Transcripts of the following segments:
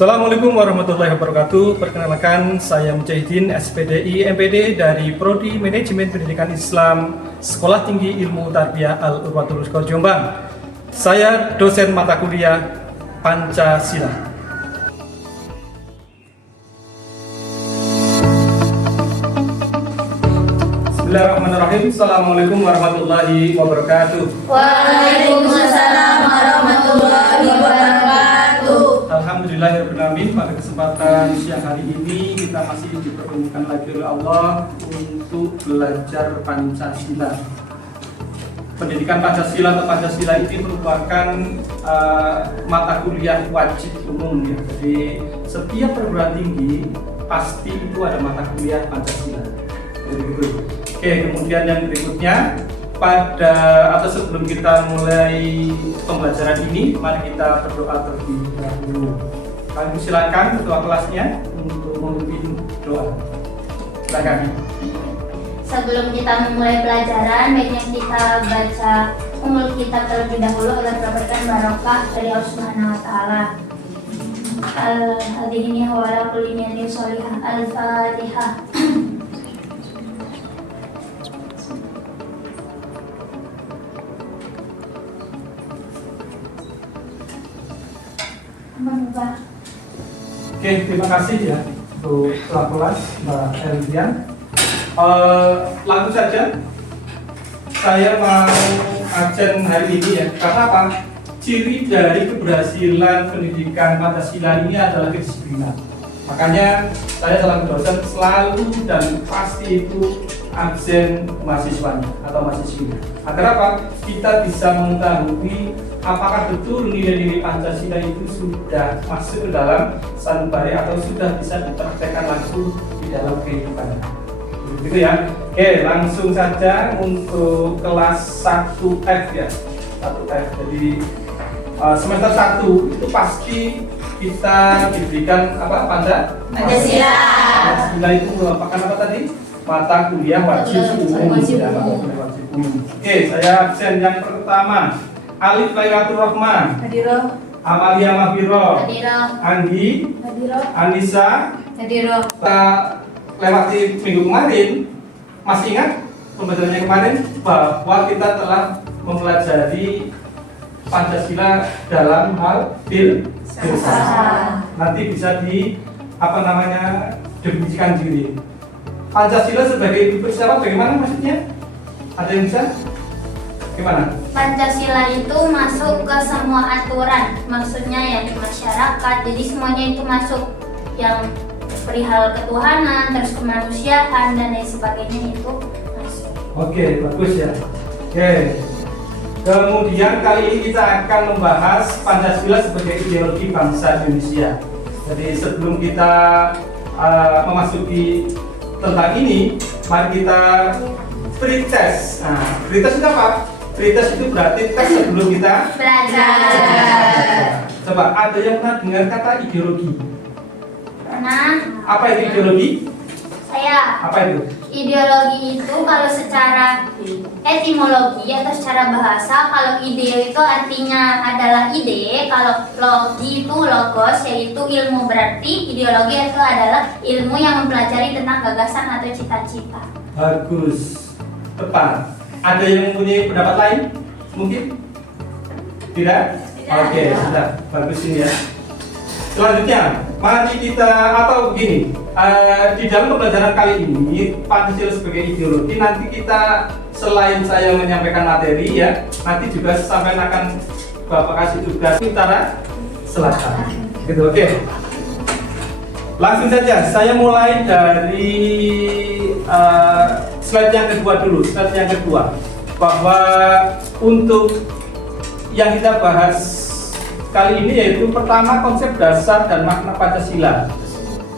Assalamualaikum warahmatullahi wabarakatuh. Perkenalkan, saya Mujahidin, SPDI MPD dari Prodi Manajemen Pendidikan Islam Sekolah Tinggi Ilmu Tarbiyah Al-Urwatul Wusta Jombang. Saya dosen mata kuliah Pancasila. Bismillahirrahmanirrahim. Assalamualaikum warahmatullahi wabarakatuh. Waalaikumsalam warahmatullahi wabarakatuh. Alhamdulillahirrahmanirrahim. Pada kesempatan siang hari ini kita masih dipertemukan lagi oleh Allah untuk belajar Pancasila. Pendidikan Pancasila atau Pancasila ini merupakan mata kuliah wajib umum ya. Jadi setiap perguruan tinggi pasti itu ada mata kuliah Pancasila. Oke, kemudian yang berikutnya sebelum kita mulai pembelajaran ini, mari kita berdoa terlebih dahulu. Kami silakan ketua kelasnya untuk memimpin doa. Silakan. Sebelum kita memulai pelajaran, baiknya kita baca umul kitab terlebih dahulu agar mendapatkan barokah dari Allah Subhanahu wa taala. Al-hadini wa ala kulli niyatin sholihah. Al-Fatihah. Oke, terima kasih ya untuk ketua kelas Mbak Elvian. Langsung saja saya mau ajen hari ini ya. Karena apa? Ciri dari keberhasilan pendidikan Pancasila ini adalah kedisiplinan. Makanya saya selaku dosen selalu dan pasti itu absen mahasiswanya atau mahasiswinya. Agar apa? Kita bisa mengetahui apakah betul nilai-nilai Pancasila itu sudah masuk ke dalam sanubari atau sudah bisa dipraktekkan langsung di dalam kehidupan. Begitu ya. Oke, langsung saja untuk kelas 1F ya. 1F. Jadi semester 1 itu pasti kita diberikan apa? Pancasila. Pancasila itu merupakan apa tadi? Mata kuliah wajib umum. Oke, saya absen yang pertama. Alif Lailatul Rahman, Hadiro. Amalia Mahbiro, Hadiro. Anggi, Hadiro. Anissa. Hadiro. Kita lewati minggu kemarin, masih ingat pembelajarannya kemarin bahwa kita telah mempelajari Pancasila dalam hal filsafat. Nanti bisa definisikan diri. Pancasila sebagai filsafat bagaimana maksudnya? Ada yang bisa? Gimana? Pancasila itu masuk ke semua aturan, maksudnya ya di masyarakat. Jadi semuanya itu masuk, yang perihal ketuhanan, terus kemanusiaan dan lain sebagainya itu masuk. Oke, bagus ya. Oke. Kemudian kali ini kita akan membahas Pancasila sebagai ideologi bangsa Indonesia. Jadi sebelum kita memasuki tentang ini, mari kita pretest. Nah, pretest itu apa? Pretest itu berarti tes sebelum kita belajar. Coba, ada yang pernah dengar kata ideologi? Nah, Apa itu ideologi? saya Apa itu? ideologi itu kalau secara etimologi atau secara bahasa, kalau ide itu artinya adalah ide, kalau logi itu logos yaitu ilmu, berarti ideologi itu adalah ilmu yang mempelajari tentang gagasan atau cita-cita. Bagus, tepat. Ada yang mempunyai pendapat lain? Mungkin? Tidak? Oke, sudah. Bagus ini ya. Selanjutnya, mari kita, atau begini, di dalam pembelajaran kali ini Pancasila sebagai ideologi, nanti kita selain saya menyampaikan materi ya, nanti juga sampai akan Bapak kasih tugas utara selatan. Gitu, oke. Langsung saja, saya mulai dari slide yang kedua dulu. Slide yang kedua, bahwa untuk yang kita bahas kali ini yaitu pertama konsep dasar dan makna Pancasila.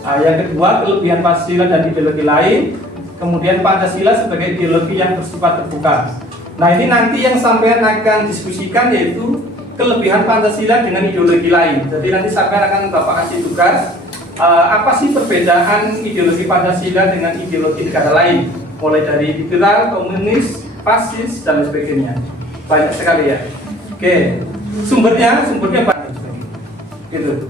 Yang kedua kelebihan Pancasila dan ideologi lain. Kemudian Pancasila sebagai ideologi yang bersifat terbuka. Nah, ini nanti yang sampean akan diskusikan yaitu kelebihan Pancasila dengan ideologi lain. Jadi nanti sampean akan Bapak kasih tugas apa sih perbedaan ideologi Pancasila dengan ideologi negara lain, mulai dari liberal, komunis, fasis dan sebagainya. Banyak sekali ya. Oke, sumbernya banyak gitu.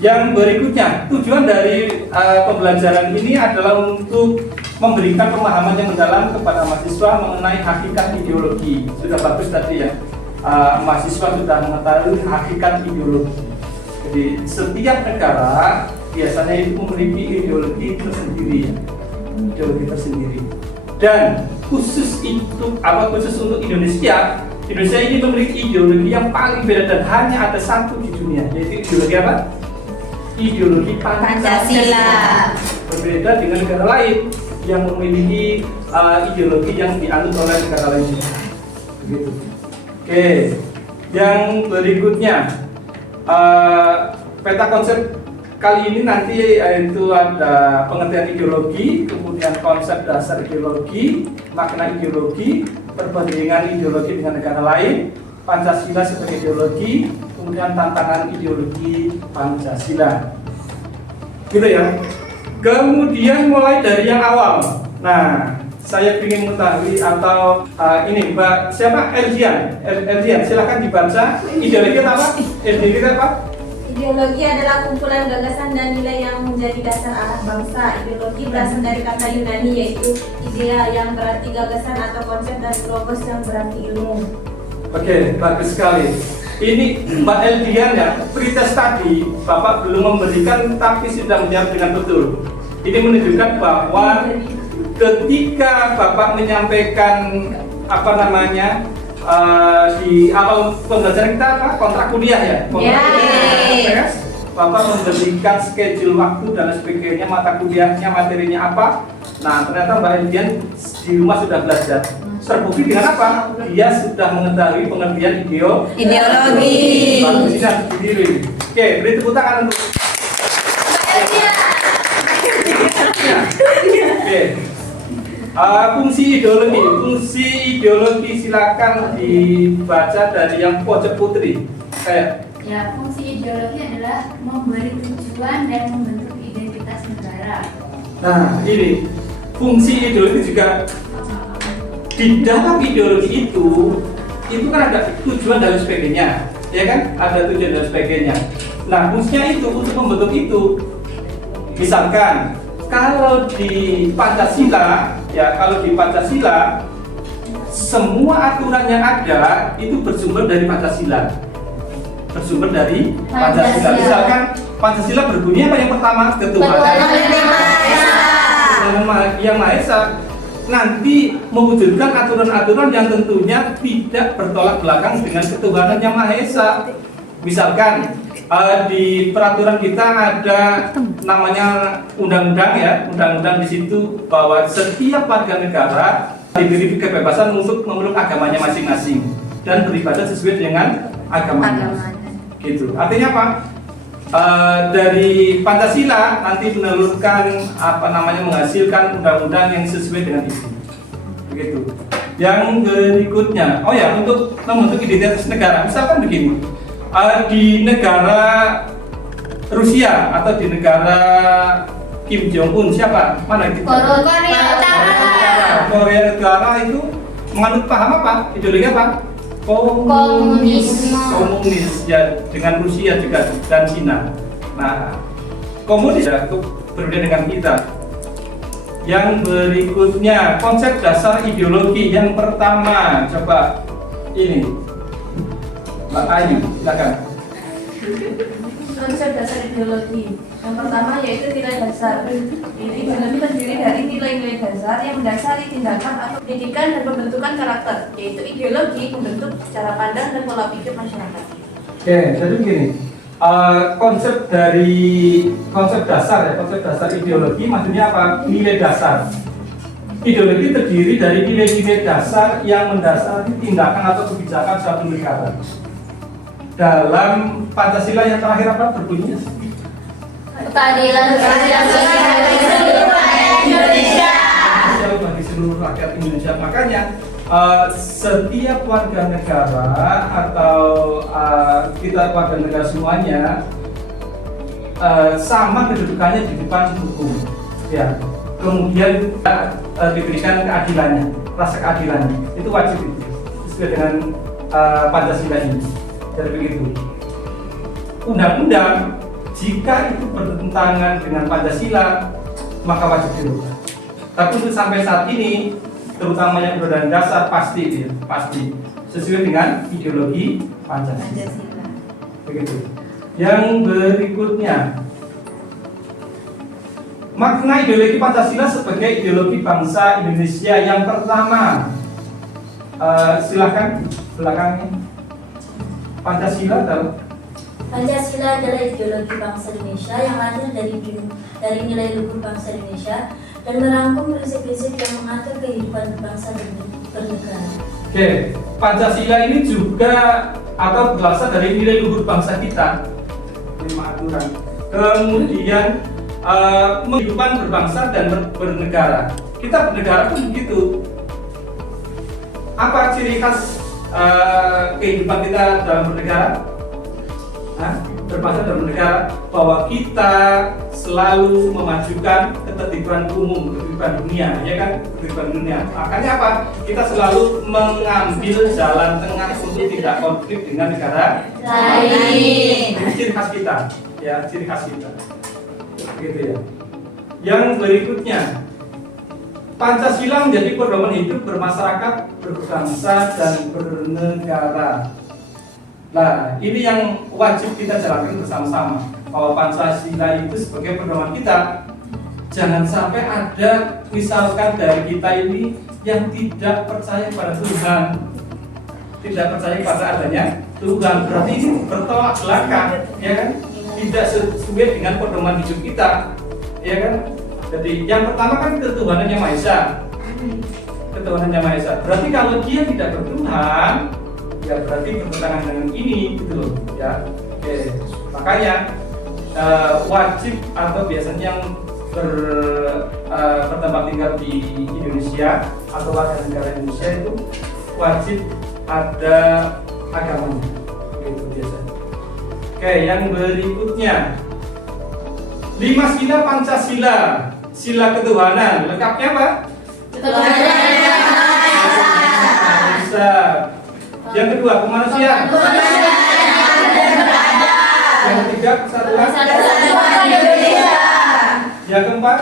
Yang berikutnya, tujuan dari pembelajaran ini adalah untuk memberikan pemahaman yang mendalam kepada mahasiswa mengenai hakikat ideologi. Sudah bagus tadi ya, mahasiswa sudah mengetahui hakikat ideologi. Jadi setiap negara biasanya itu memiliki ideologi tersendiri, ya. Ideologi tersendiri. Dan khusus untuk Indonesia ini memiliki ideologi yang paling beda dan hanya ada satu di dunia, yaitu ideologi apa? Ideologi Pancasila. Berbeda dengan negara lain yang memiliki ideologi yang dianut oleh negara lain. Begitu. Oke, yang berikutnya peta konsep kali ini nanti yaitu ada pengertian ideologi, kemudian konsep dasar ideologi, makna ideologi, perbandingan ideologi dengan negara lain, Pancasila sebagai ideologi, kemudian tantangan ideologi Pancasila. Gitu ya. Kemudian mulai dari yang awal. Nah, saya ingin mengetahui atau ini Mbak siapa? Eldian, silakan dibaca ideologi apa? Ideologi apa? Ideologi adalah kumpulan gagasan dan nilai yang menjadi dasar arah bangsa. Ideologi berasal dari kata Yunani yaitu idea yang berarti gagasan atau konsep dan logos yang berarti ilmu. Oke, bagus sekali. Ini Mbak Eldian ya, pretest tadi Bapak belum memberikan tapi sudah menjawab dengan betul. Ini menunjukkan bahwa ketika Bapak menyampaikan di awal pembelajaran kita kontrak kuliah ya, Bapak memberikan schedule waktu dan sebagainya, mata kuliahnya, materinya apa. Nah ternyata Mbak Eldian di rumah sudah belajar. Terbukti dengan apa? Dia sudah mengetahui pengertian ideologi. Bagus, ini harus didiri. Oke, beri tepuk tangan untuk Mbak Eldian. Oke. Fungsi ideologi silakan dibaca dari yang pojok putri. Ya, fungsi ideologi adalah memberi tujuan dan membentuk identitas negara. Nah, ini fungsi ideologi juga di dalam ideologi itu kan ada tujuan dan sebagainya, ya kan? Ada tujuan dan sebagainya. Nah, fungsinya itu untuk membentuk itu. Misalkan kalau di Pancasila semua aturan yang ada itu bersumber dari Pancasila. Misalkan Pancasila berbunyi apa yang pertama? Ketuhanan yang Maha Esa. Nanti mewujudkan aturan-aturan yang tentunya tidak bertolak belakang dengan ketuhanan yang Maha Esa. Misalkan di peraturan kita ada namanya undang-undang ya, undang-undang di situ bahwa setiap warga negara diberi kebebasan untuk memeluk agamanya masing-masing dan beribadah sesuai dengan agamanya. Gitu. Artinya apa? Dari Pancasila nanti menelurkan menghasilkan undang-undang yang sesuai dengan itu. Begitu. Yang berikutnya, untuk membentuk identitas negara. Misalkan begini, di negara Rusia atau di negara Kim Jong Un siapa? Mana itu? Korea Utara. Korea Utara itu menganut paham apa? Ideologi apa? Komunis ya, dengan Rusia juga dan Cina. Nah, komunis ya, itu berbeda dengan kita. Yang berikutnya konsep dasar ideologi. Yang pertama, coba ini Mbak Ayu, silakan. Konsep dasar ideologi yang pertama yaitu nilai dasar. Ideologi terdiri dari nilai-nilai dasar yang mendasari tindakan atau pendidikan dan pembentukan karakter, yaitu ideologi membentuk cara pandang dan pola pikir masyarakat. Oke, jadi begini, konsep dasar ideologi maksudnya apa? Nilai dasar. Ideologi terdiri dari nilai-nilai dasar yang mendasari tindakan atau kebijakan suatu negara. Dalam Pancasila yang terakhir apa berbunyi? Keadilan sosial bagi seluruh rakyat Indonesia. Bagi seluruh rakyat Indonesia. Makanya setiap warga negara atau kita warga negara semuanya sama kedudukannya di depan hukum. Ya. Kemudian diberikan keadilannya, rasa keadilannya. Itu wajib itu sesuai dengan Pancasila ini. Jadi begitu. Undang-undang Jika itu bertentangan dengan Pancasila, maka wajib dirubah. Tapi untuk sampai saat ini, terutama yang Undang-Undang Dasar pasti sesuai dengan ideologi Pancasila. Begitu. Yang berikutnya, makna ideologi Pancasila sebagai ideologi bangsa Indonesia yang pertama. Silakan Pancasila tahu? Pancasila adalah ideologi bangsa Indonesia yang lahir dari nilai luhur bangsa Indonesia dan merangkum prinsip-prinsip yang mengatur kehidupan berbangsa dan bernegara. Oke, Pancasila ini juga atau berasal dari nilai luhur bangsa kita, 5 aturan. Kemudian kehidupan berbangsa dan bernegara. Kita bernegara pun begitu. Apa ciri khas kehidupan kita dalam bernegara? Berbangsa dan bernegara, bahwa kita selalu memajukan ketertiban umum, ketertiban dunia, ya kan, ketertiban dunia. Makanya apa? Kita selalu mengambil jalan tengah untuk tidak konflik dengan negara lain. Ini ciri khas kita, ya, ciri khas kita. Gitu ya. Yang berikutnya, Pancasila menjadi pedoman hidup bermasyarakat, berbangsa dan bernegara. Nah, ini yang wajib kita jalankan bersama-sama, bahwa Pancasila itu sebagai pedoman kita. Jangan sampai ada misalkan dari kita ini yang tidak percaya pada Tuhan, tidak percaya pada adanya Tuhan, berarti ini bertolak belakang, ya kan? Tidak sesuai dengan pedoman hidup kita, ya kan? Jadi yang pertama kan ketuhanan yang Maha Esa, ketuhanan yang Maha Esa. Berarti kalau dia tidak bertuhan, ya berarti bertentangan dengan ini, gitu loh, ya. Oke, makanya wajib atau biasanya yang bertempat tinggal di Indonesia atau warga negara Indonesia itu wajib ada agamanya, gitu biasanya. Oke, yang berikutnya 5 sila Pancasila, sila ketuhanan, lengkapnya apa? Bisa. Yang kedua, kemanusiaan. Yang ketiga, persatuan Indonesia. Yang keempat,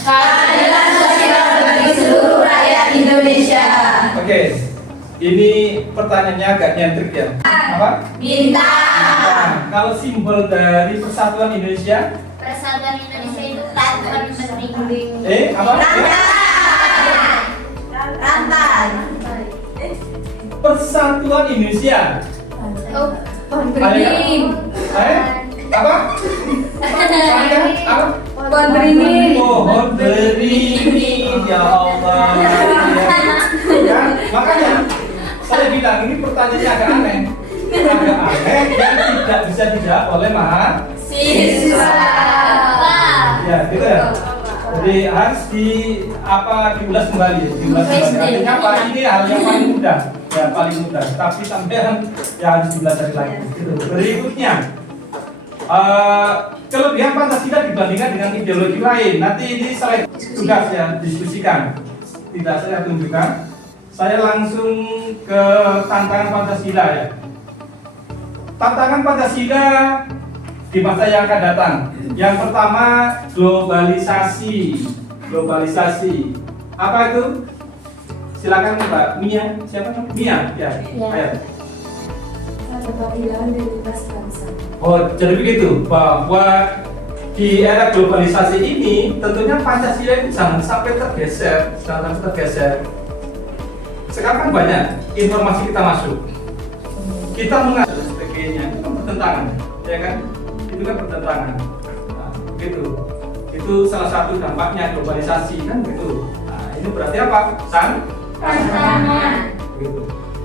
keadilan sosial bagi seluruh rakyat Indonesia. Oke, ini pertanyaannya agak nyentrik ya. Apa? Bintang. Kalau simbol dari persatuan Indonesia? Persatuan Indonesia itu tatuan beringling. Apa? Rantai. Persatuan Indonesia. Oh, Pohon Apa? Apa? Pohon beringin. Pohon beringin, ya Allah. Ya, makanya saya bilang ini pertanyaannya agak aneh, yang tidak bisa dijawab oleh Siswa. ya, gitu ya. Jadi harus diulas kembali, Artinya apa? Ini hal yang paling mudah, ya paling mudah. Tapi sampai ya harus dipelajari lagi. Gitu. Berikutnya. Kelebihan Pancasila dibandingkan dengan ideologi lain. Nanti ini saya tugas ya diskusikan. Tidak saya tunjukkan. Saya langsung ke tantangan Pancasila ya. Tantangan Pancasila di masa yang akan datang. Yang pertama, globalisasi. Globalisasi. Apa itu? Silakan Mbak Mia. Siapa? Mia. Ya. Ayo. Keadilan identitas bangsa. Oh, jadi begitu, bahwa di era globalisasi ini tentunya Pancasila itu jangan sampai tergeser, Sekarang kan banyak informasi kita masuk, kita mengajar dan sebagainya, itu kan bertentangan, ya kan? Itu kan bertentangan, nah, gitu. Itu salah satu dampaknya globalisasi kan gitu. Nah, ini berarti apa? Tantangan. Gitu.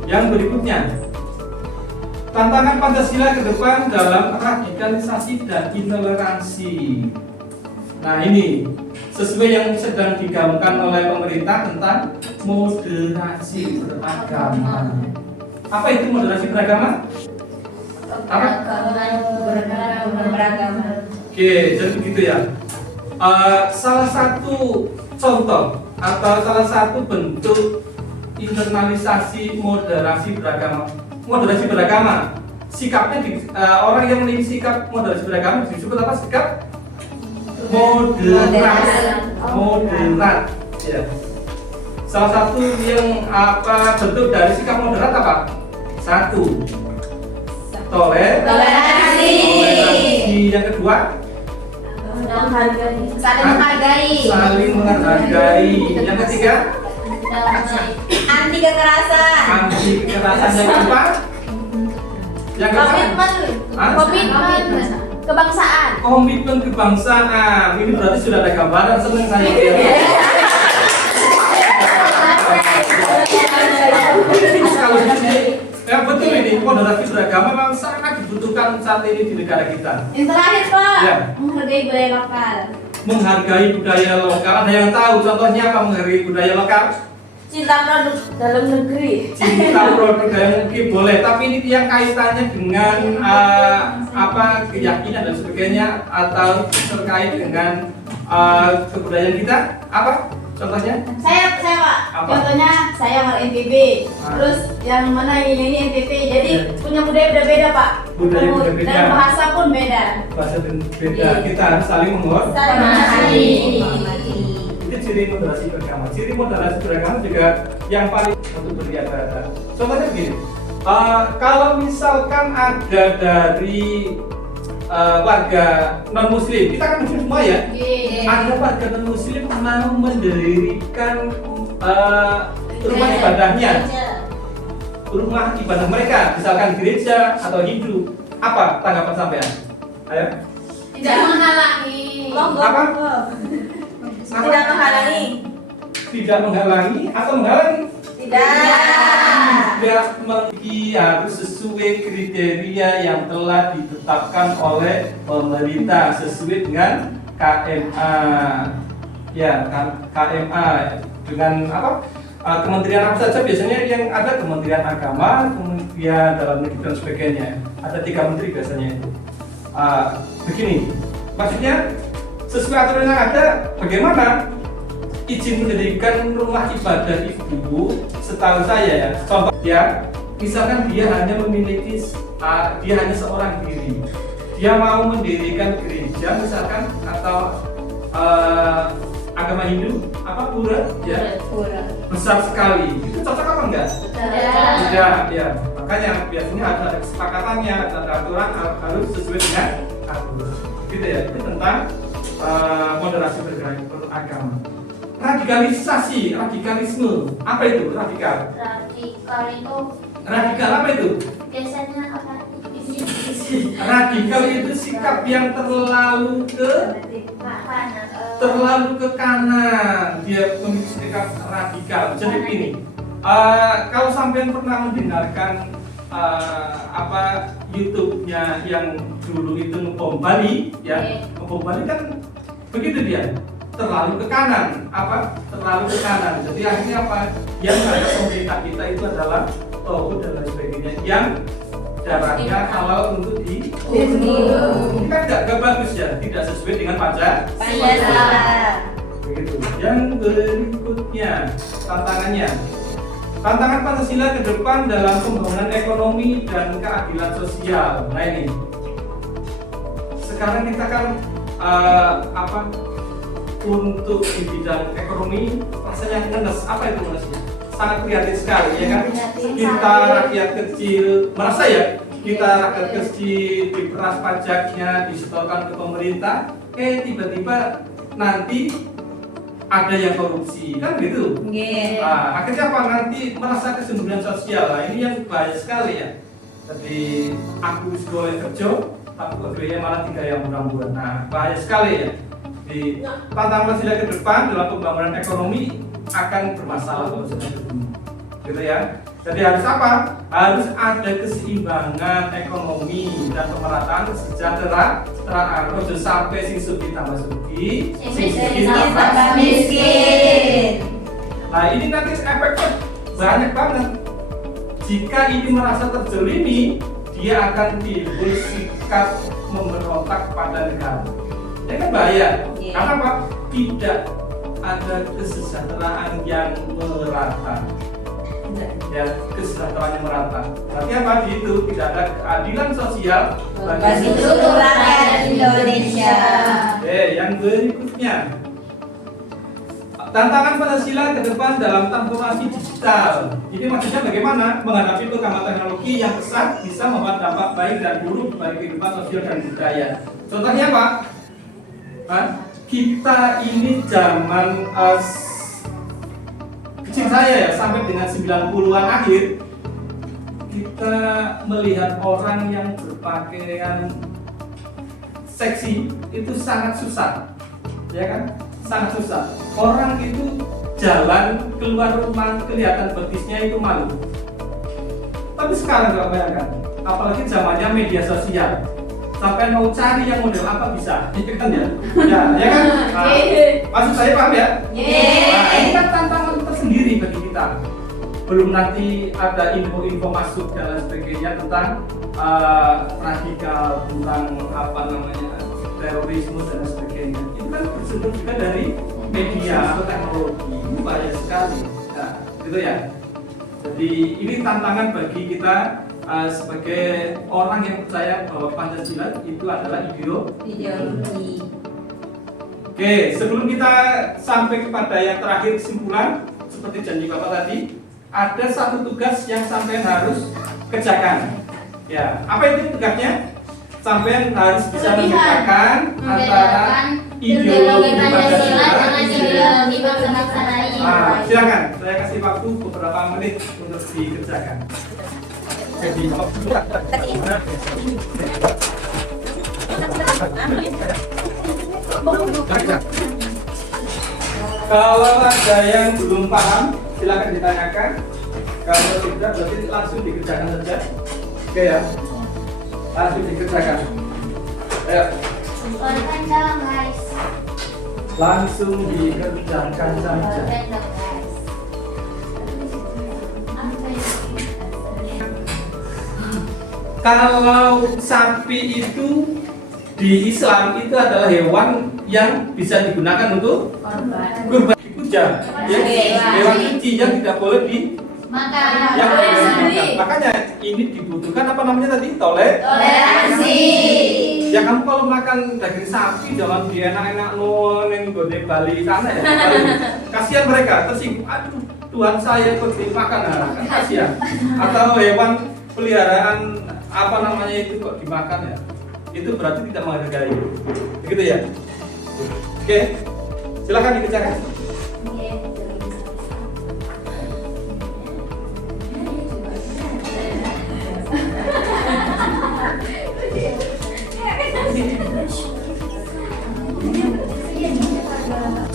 Yang berikutnya. Tantangan Pancasila ke depan dalam radikalisasi dan intoleransi. Nah ini sesuai yang sedang digaungkan oleh pemerintah tentang moderasi beragama. Apa itu moderasi beragama? Apa? Beragama. Oke, jadi begitu ya. Salah satu contoh atau salah satu bentuk internalisasi moderasi beragama sikapnya orang yang memiliki sikap moderasi beragama disebut apa? Sikap moderat. Ya. Salah satu yang bentuk dari sikap moderat apa? Satu, toleransi. Yang kedua, Saling menghargai. saling menghargai. Yang ketiga, Anti kekerasan. anti kekerasan. Yang keempat, yang keempat, Komitmen kebangsaan. komitmen kebangsaan. Ini berarti sudah ada gambaran, seneng saya. Kalau di sini, ya betul ini moderasi beragama memang sangat dibutuhkan saat ini di negara kita. Yang terakhir Pak, Ya. menghargai budaya lokal. Menghargai budaya lokal. Ada yang tahu contohnya apa menghargai budaya lokal? Cinta produk dalam negeri. Cinta produk dalam negeri boleh, tapi ini yang kaitannya dengan keyakinan dan sebagainya atau terkait dengan kebudayaan kita apa? Contohnya? Saya Pak. Apa? Contohnya saya orang NTB. Terus yang mana ini NTT. Jadi punya budaya beda-beda Pak. Budaya beda-beda. Dan bahasa pun beda. Bahasa beda. Kita harus saling menghormati. Saling menghargai. Itu ciri moderasi beragama. Ciri moderasi beragama juga yang paling untuk beribadah. Contohnya begini, kalau misalkan ada dari warga non muslim, kita kan muslim semua ya. Ada warga non muslim mau mendirikan rumah ibadahnya, rumah ibadah mereka, misalkan gereja atau Hindu, apa tanggapan sampean? Ayo. Tidak menghalangi. Apa? Tidak menghalangi. Tidak menghalangi atau menghalangi? Tidak memiliki harus sesuai kriteria yang telah ditetapkan oleh pemerintah sesuai dengan KMA. Ya, KMA dengan apa? Kementerian apa saja biasanya yang ada Kementerian Agama, Kementerian Dalam Negeri dan sebagainya. Ada 3 menteri biasanya itu. Begini, maksudnya sesuai aturan yang ada, bagaimana izin mendirikan rumah ibadah itu? Setahu saya ya, contoh ya, misalkan dia hanya memiliki, dia hanya seorang diri, dia mau mendirikan gereja misalkan atau agama Hindu, apa pura, ya, besar sekali, itu cocok apa enggak? Tidak, ya. Makanya biasanya ada kesepakatannya, ada aturan harus sesuai dengan aturan. Gitu ya, itu tentang moderasi beragama. Radikalisasi, radikalisme, apa itu radikal? Radikal apa itu? Biasanya apa? Radikal itu sikap yang terlalu ke kanan. Dia memiliki sikap radikal. Jadi ini, kalau sampean pernah mendengarkan YouTube-nya yang dulu itu ngebom Bali, ya, ngebom Bali kan begitu dia. Terlalu ke kanan, terlalu ke kanan. Jadi akhirnya apa? Yang ada pemerintah kita itu adalah tauhid dan lain sebagainya yang jaraknya halal untuk ini kan nggak bagus ya, tidak sesuai dengan Pancasila. Begitu. Yang berikutnya tantangannya, tantangan Pancasila ke depan dalam pembangunan ekonomi dan keadilan sosial. Nah ini, sekarang kita kan untuk di bidang ekonomi rasanya ngenes. Apa itu ngenesnya? Sangat prihatin sekali ya kan? Kita rakyat kecil merasa ya, kita rakyat kecil diperas pajaknya, disetorkan ke pemerintah, tiba-tiba nanti ada yang korupsi kan gitu. Nah, akhirnya apa? Nanti merasa kesembunyian sosial. Nah, ini yang bahaya sekali ya. Jadi aku sekolah kerja, tapi kerjanya malah tinggal yang murah-murah. Nah, bahaya sekali ya. Di tantangan Pancasila ke depan dalam pembangunan ekonomi akan bermasalah kalau sudah begini, gitu ya. Jadi harus apa? Harus ada keseimbangan ekonomi dan pemerataan kesejahteraan. Harus sampai sing suki tambah suki, sing miskin tambah miskin. Nah ini nanti efeknya banyak banget. Jika ini merasa terzalimi, dia akan timbul sikap memberontak pada negara. Ini kan bahaya. Karena apa? Tidak ada kesejahteraan yang merata. enggak. Ya, kesejahteraannya merata. Berarti apa? Di itu tidak ada keadilan sosial Bagi seluruh rakyat Indonesia. Oke, yang berikutnya, tantangan Pancasila ke depan dalam transformasi digital. Ini maksudnya bagaimana menghadapi perkembangan teknologi yang pesat bisa membuat dampak baik dan buruk bagi kehidupan sosial dan budaya. Contohnya apa? Hah? Kita ini zaman kecil saya ya, sampai dengan 90-an akhir, kita melihat orang yang berpakaian seksi itu sangat susah, ya kan? Sangat susah. Orang itu jalan keluar rumah kelihatan betisnya itu malu. Tapi sekarang nggak bayangkan, apalagi zamannya media sosial. Sampai mau cari yang model apa bisa, itu kan ya? Ya kan? Nah, maksud saya paham ya? Nah, ini kan tantangan tersendiri bagi kita. Belum nanti ada info-info masuk dan lain sebagainya tentang radikal, tentang apa namanya terorisme dan lain sebagainya. Itu kan bersumber juga dari media atau teknologi. Itu banyak sekali. Nah, gitu ya. Jadi ini tantangan bagi kita sebagai orang yang percaya bahwa Pancasila itu adalah Ideologi. Oke, sebelum kita sampai kepada yang terakhir kesimpulan, seperti janji Bapak tadi, ada satu tugas yang sampai harus kerjakan. Ya, apa itu tugasnya? Sampai harus bisa membedakan antara ideologi Pancasila Pancasila dengan ideologi bangsa-bangsa lain. silakan, saya kasih waktu beberapa menit untuk dikerjakan. Jadi, kalau ada yang belum paham, silakan ditanyakan. Kalau tidak, berarti langsung dikerjakan saja. Oke ya, langsung dikerjakan. Ayo, Organ dong guys. langsung dikerjakan saja. Organ dong guys. Kalau sapi itu di Islam itu adalah hewan yang bisa digunakan untuk kurban, dipuja, ya, hewan suci yang tidak boleh Makan. yang boleh sendiri. dimakan. Makanya ini dibutuhkan apa namanya tadi, Toleransi. Ya kamu kalau makan daging sapi jangan dienak-enak neng gede Bali sana ya. Bali. Kasihan mereka tersinggung. Aduh, Tuhan saya kok dimakan, nah, kan kasihan. Atau hewan peliharaan apa namanya itu kok dimakan ya? Itu berarti tidak menghargai. Begitu ya? Oke. Silakan dikerjakan.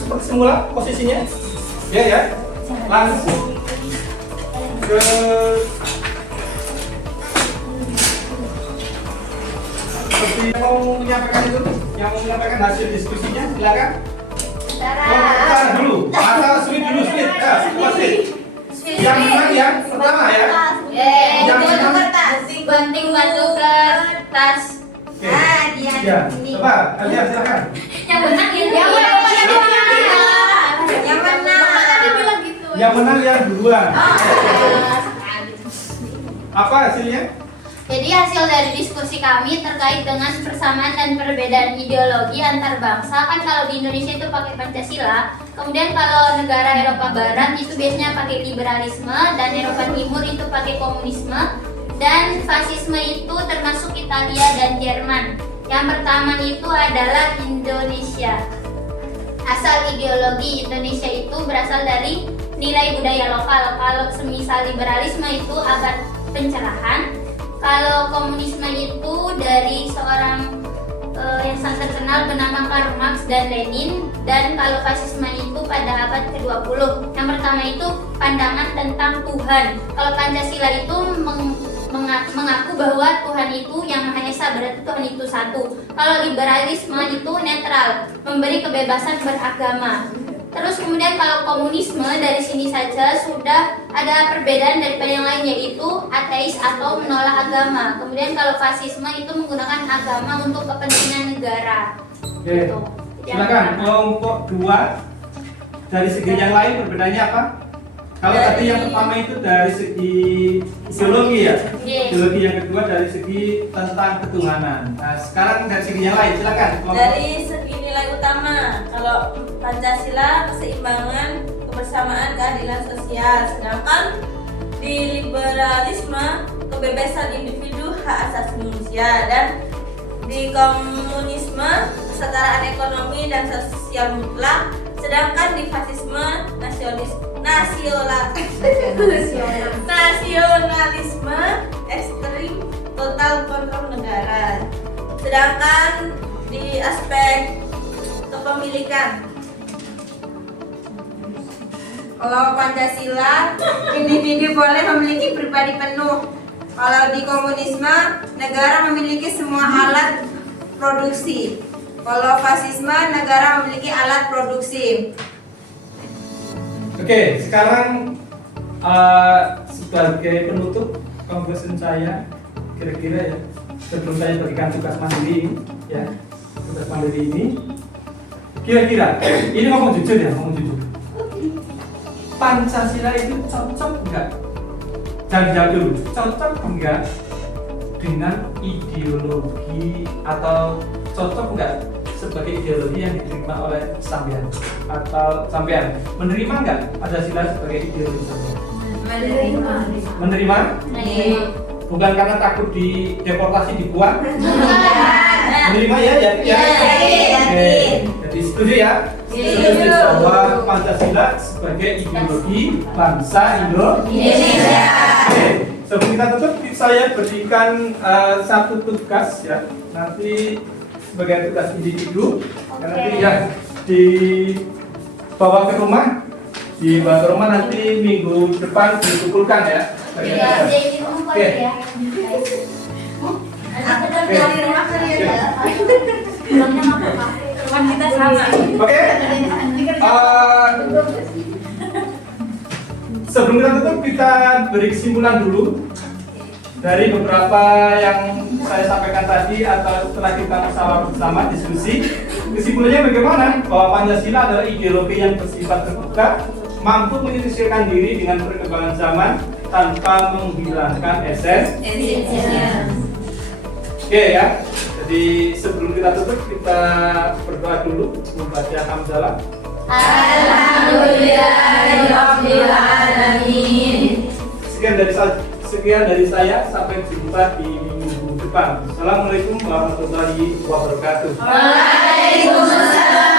Seperti semula posisinya. Ya. Langsung ke seperti yang mau menyampaikan itu, yang mau menyampaikan hasil diskusinya, silakan. Utara dulu, atau Sweet dulu, Sweet. Ya, Sweet. Yang menang yang pertama ya. Yang menang. Banting batu kertas. Oke. Ya, coba kalian silakan. Yang menang ini. Yang menang. Yang menang yang duluan. Apa hasilnya? Jadi hasil dari diskusi kami terkait dengan persamaan dan perbedaan ideologi antar bangsa, kan kalau di Indonesia itu pakai Pancasila, kemudian kalau negara Eropa Barat itu biasanya pakai liberalisme, dan Eropa Timur itu pakai komunisme, dan fasisme itu termasuk Italia dan Jerman. Yang pertama itu adalah Indonesia. Asal ideologi Indonesia itu berasal dari nilai budaya lokal. Kalau semisal liberalisme itu abad pencerahan, kalau komunisme itu dari seorang yang sangat terkenal bernama Karl Marx dan Lenin, dan kalau fasisme itu pada abad ke-20. Yang pertama itu pandangan tentang Tuhan. Kalau Pancasila itu mengaku bahwa Tuhan itu yang Maha Esa, berarti Tuhan itu satu. Kalau liberalisme itu netral, memberi kebebasan beragama. Terus kemudian kalau komunisme dari sini saja sudah ada perbedaan daripada yang lain, yaitu ateis atau menolak agama. Kemudian kalau fasisme itu menggunakan agama untuk kepentingan negara. Oke. Gitu. Silakan kelompok 2 dari segi yang lain perbedaannya apa? Kalau tadi yang pertama itu dari segi ideologi ya. Yes. Ideologi yang kedua dari segi tentang ketuhanan. Nah, sekarang dari segi yang lain, silakan. Dari segi nilai utama, kalau Pancasila keseimbangan, kebersamaan, keadilan sosial, sedangkan di liberalisme kebebasan individu, hak asasi manusia, dan di komunisme kesetaraan ekonomi dan sosial mutlak, sedangkan di fasisme nasionalisme ekstrim, total kontrol negara. Sedangkan di aspek kepemilikan, kalau Pancasila individu boleh memiliki pribadi penuh. Kalau di komunisme negara memiliki semua alat produksi. Kalau fasisme negara memiliki alat produksi. Oke, sekarang sebagai penutup conclusion saya, kira-kira ya, sebelum saya berikan tugas mandiri ini, ya, tugas mandiri ini, kira-kira, ini ngomong jujur ya, ngomong jujur. Pancasila itu cocok enggak? Jangan dijawab dulu, cocok enggak dengan ideologi atau cocok enggak sebagai ideologi yang diterima oleh sampean atau sampean menerima enggak Pancasila sebagai ideologi sampean? Menerima? Bukan karena takut di deportasi dibuang? Menerima ya? Oke. Jadi setuju ya? Setuju bahwa Pancasila sebagai ideologi bangsa Indonesia. Oke. Sebelum kita tutup, saya berikan satu tugas ya. Nanti sebagai tugas individu, nanti ya dibawa ke rumah, nanti minggu depan dikumpulkan ya. Iya, jadi rumah Oke. ya. Pulangnya nggak apa-apa. Rumah kita sama. Oke. Sebelum kita tutup, kita beri kesimpulan dulu dari beberapa yang saya sampaikan tadi atau setelah kita musyawarah bersama diskusi. Kesimpulannya bagaimana? Bahwa Pancasila adalah ideologi yang bersifat terbuka, mampu menyesuaikan diri dengan perkembangan zaman tanpa menghilangkan esensinya. Oke ya. Jadi sebelum kita tutup, kita berdoa dulu, membaca hamdalah. Alhamdulillahirabbil alamin. Sekian dari saya, sampai jumpa di minggu depan. Assalamualaikum warahmatullahi wabarakatuh. Waalaikumsalam.